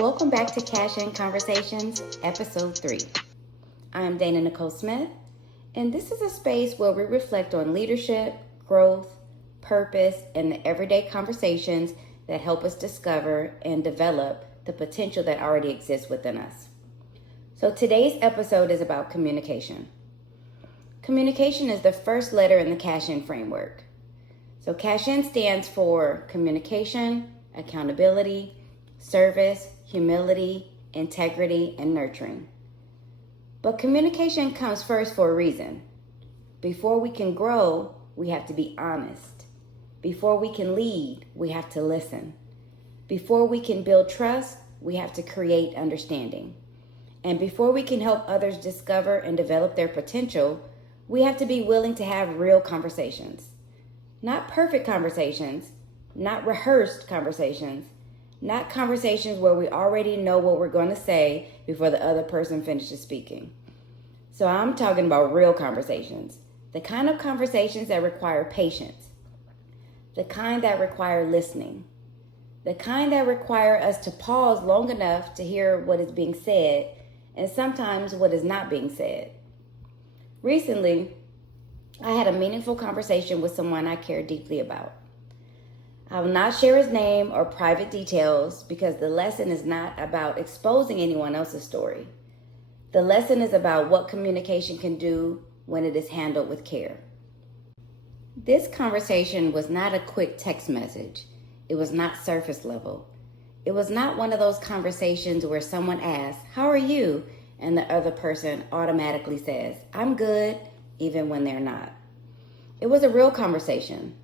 Welcome back to CASHIN Conversations, Episode 3. I am Nicole Smith, and this is a space where we reflect on leadership, growth, purpose, and the everyday conversations that help us discover and develop the potential that already exists within us. So today's episode is about communication. Communication is the first letter in the CASHIN framework. So CASHIN stands for communication, accountability, service, humility, integrity, and nurturing. But communication comes first for a reason. Before we can grow, we have to be honest. Before we can lead, we have to listen. Before we can build trust, we have to create understanding. And before we can help others discover and develop their potential, we have to be willing to have real conversations. Not perfect conversations, not rehearsed conversations, not conversations where we already know what we're going to say before the other person finishes speaking. So I'm talking about real conversations, the kind of conversations that require patience, the kind that require listening, the kind that require us to pause long enough to hear what is being said and sometimes what is not being said. Recently, I had a meaningful conversation with someone I care deeply about. I will not share his name or private details because the lesson is not about exposing anyone else's story. The lesson is about what communication can do when it is handled with care. This conversation was not a quick text message. It was not surface level. It was not one of those conversations where someone asks, "How are you?" and the other person automatically says, "I'm good," even when they're not. It was a real conversation.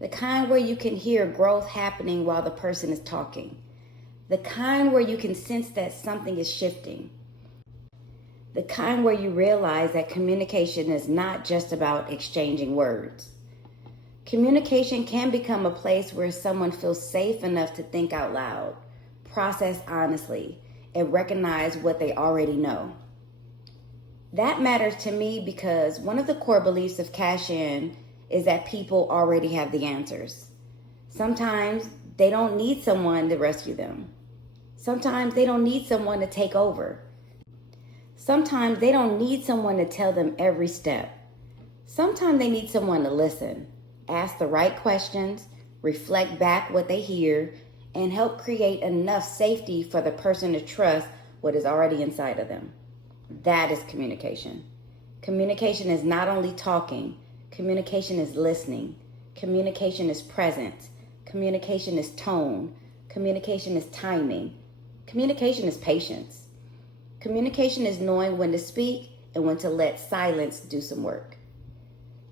The kind where you can hear growth happening while the person is talking. The kind where you can sense that something is shifting. The kind where you realize that communication is not just about exchanging words. Communication can become a place where someone feels safe enough to think out loud, process honestly, and recognize what they already know. That matters to me because one of the core beliefs of CASHIN is that people already have the answers. Sometimes they don't need someone to rescue them. Sometimes they don't need someone to take over. Sometimes they don't need someone to tell them every step. Sometimes they need someone to listen, ask the right questions, reflect back what they hear, and help create enough safety for the person to trust what is already inside of them. That is communication. Communication is not only talking. Communication is listening. Communication is presence. Communication is tone. Communication is timing. Communication is patience. Communication is knowing when to speak and when to let silence do some work.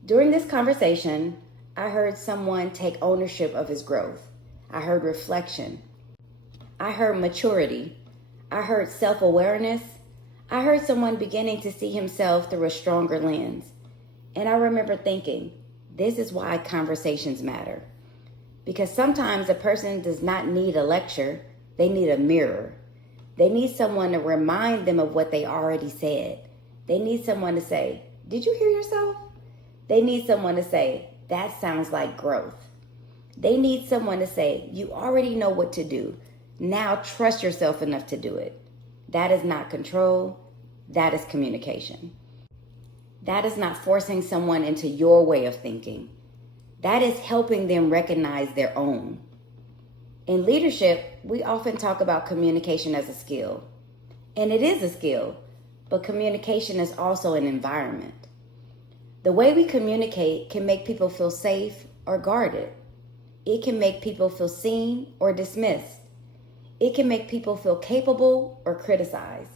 During this conversation, I heard someone take ownership of his growth. I heard reflection. I heard maturity. I heard self-awareness. I heard someone beginning to see himself through a stronger lens. And I remember thinking, this is why conversations matter. Because sometimes a person does not need a lecture, they need a mirror. They need someone to remind them of what they already said. They need someone to say, "Did you hear yourself?" They need someone to say, "That sounds like growth." They need someone to say, "You already know what to do. Now trust yourself enough to do it." That is not control. That is communication. That is not forcing someone into your way of thinking. That is helping them recognize their own. In leadership, we often talk about communication as a skill. And it is a skill, but communication is also an environment. The way we communicate can make people feel safe or guarded. It can make people feel seen or dismissed. It can make people feel capable or criticized.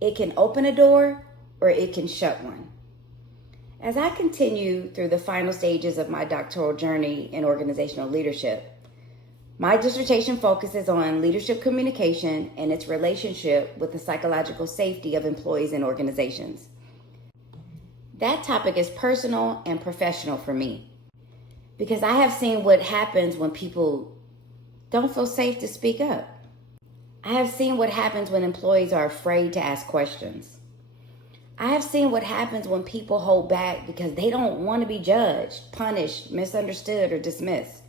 It can open a door or it can shut one. As I continue through the final stages of my doctoral journey in organizational leadership, my dissertation focuses on leadership communication and its relationship with the psychological safety of employees and organizations. That topic is personal and professional for me because I have seen what happens when people don't feel safe to speak up. I have seen what happens when employees are afraid to ask questions. I have seen what happens when people hold back because they don't want to be judged, punished, misunderstood, or dismissed.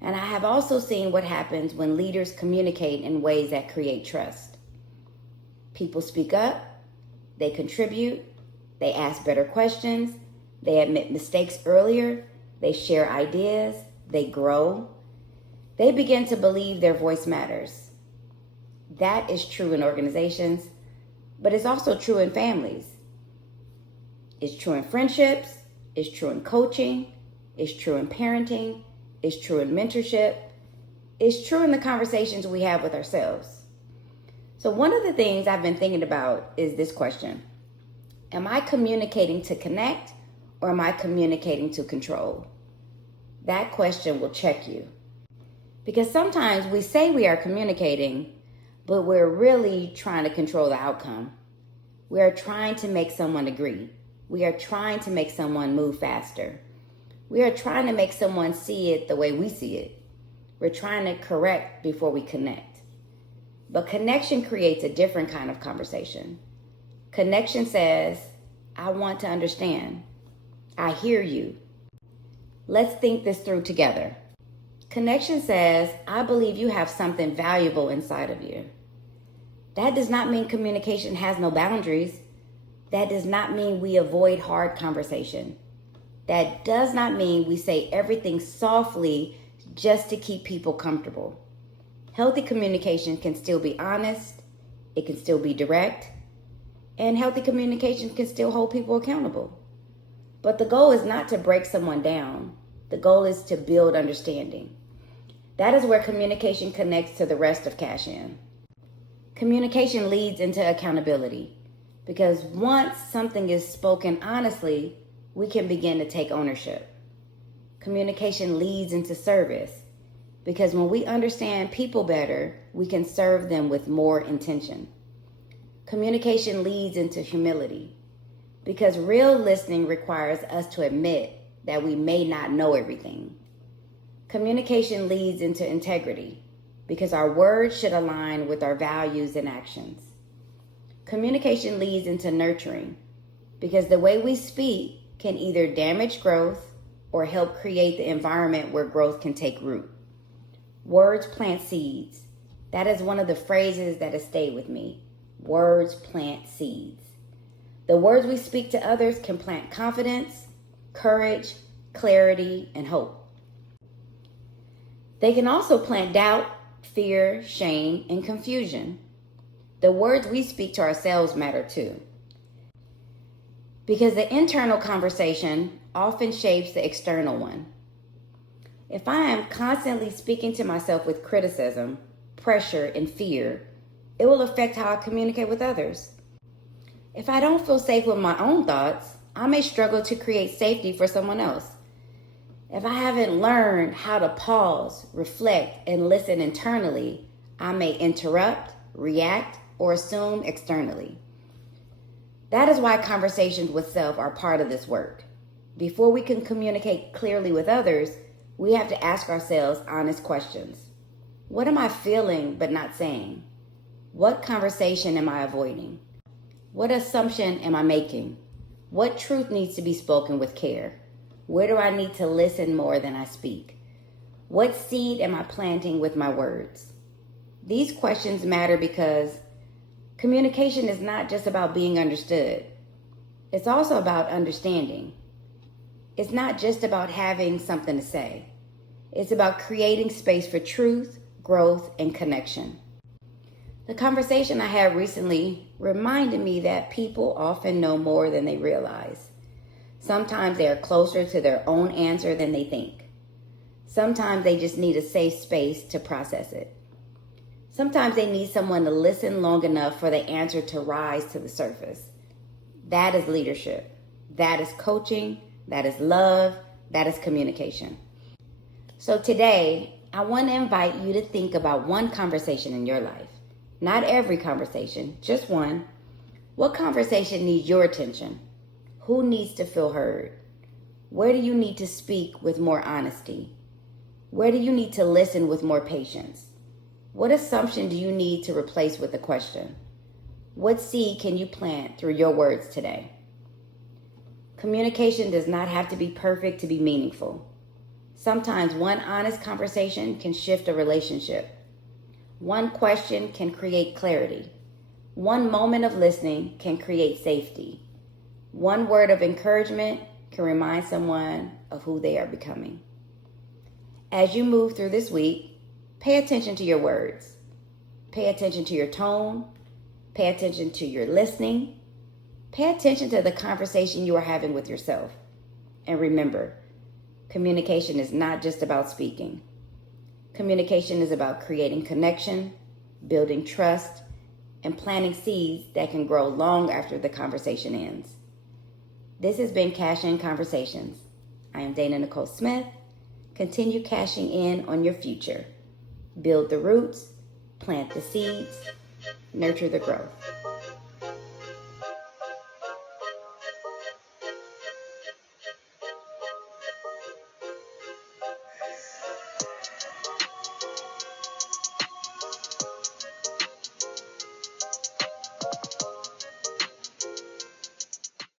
And I have also seen what happens when leaders communicate in ways that create trust. People speak up, they contribute, they ask better questions, they admit mistakes earlier, they share ideas, they grow. They begin to believe their voice matters. That is true in organizations, but it's also true in families. It's true in friendships, it's true in coaching, it's true in parenting, it's true in mentorship, it's true in the conversations we have with ourselves. So one of the things I've been thinking about is this question. Am I communicating to connect or am I communicating to control? That question will check you. Because sometimes we say we are communicating, but we're really trying to control the outcome. We are trying to make someone agree. We are trying to make someone move faster. We are trying to make someone see it the way we see it. We're trying to correct before we connect. But connection creates a different kind of conversation. Connection says, I want to understand. I hear you. Let's think this through together. Connection says, I believe you have something valuable inside of you. That does not mean communication has no boundaries. That does not mean we avoid hard conversation. That does not mean we say everything softly just to keep people comfortable. Healthy communication can still be honest, it can still be direct, and healthy communication can still hold people accountable. But the goal is not to break someone down. The goal is to build understanding. That is where communication connects to the rest of CASHIN. Communication leads into accountability because once something is spoken honestly, we can begin to take ownership. Communication leads into service because when we understand people better, we can serve them with more intention. Communication leads into humility because real listening requires us to admit that we may not know everything. Communication leads into integrity because our words should align with our values and actions. Communication leads into nurturing because the way we speak can either damage growth or help create the environment where growth can take root. Words plant seeds. That is one of the phrases that has stayed with me. Words plant seeds. The words we speak to others can plant confidence, courage, clarity, and hope. They can also plant doubt, fear, shame, and confusion. The words we speak to ourselves matter too. Because the internal conversation often shapes the external one. If I am constantly speaking to myself with criticism, pressure, and fear, it will affect how I communicate with others. If I don't feel safe with my own thoughts, I may struggle to create safety for someone else. If I haven't learned how to pause, reflect, and listen internally, I may interrupt, react, or assume externally. That is why conversations with self are part of this work. Before we can communicate clearly with others, we have to ask ourselves honest questions. What am I feeling but not saying? What conversation am I avoiding? What assumption am I making? What truth needs to be spoken with care? Where do I need to listen more than I speak? What seed am I planting with my words? These questions matter because communication is not just about being understood. It's also about understanding. It's not just about having something to say. It's about creating space for truth, growth, and connection. The conversation I had recently reminded me that people often know more than they realize. Sometimes they are closer to their own answer than they think. Sometimes they just need a safe space to process it. Sometimes they need someone to listen long enough for the answer to rise to the surface. That is leadership. That is coaching. That is love. That is communication. So today, I want to invite you to think about one conversation in your life. Not every conversation, just one. What conversation needs your attention? Who needs to feel heard? Where do you need to speak with more honesty? Where do you need to listen with more patience? What assumption do you need to replace with a question? What seed can you plant through your words today? Communication does not have to be perfect to be meaningful. Sometimes one honest conversation can shift a relationship. One question can create clarity. One moment of listening can create safety. One word of encouragement can remind someone of who they are becoming. As you move through this week, pay attention to your words. Pay attention to your tone. Pay attention to your listening. Pay attention to the conversation you are having with yourself. And remember, communication is not just about speaking. Communication is about creating connection, building trust, and planting seeds that can grow long after the conversation ends. This has been CASHIN Conversations. I am Dana Nicole Smith. Continue cashing in on your future. Build the roots, plant the seeds, nurture the growth.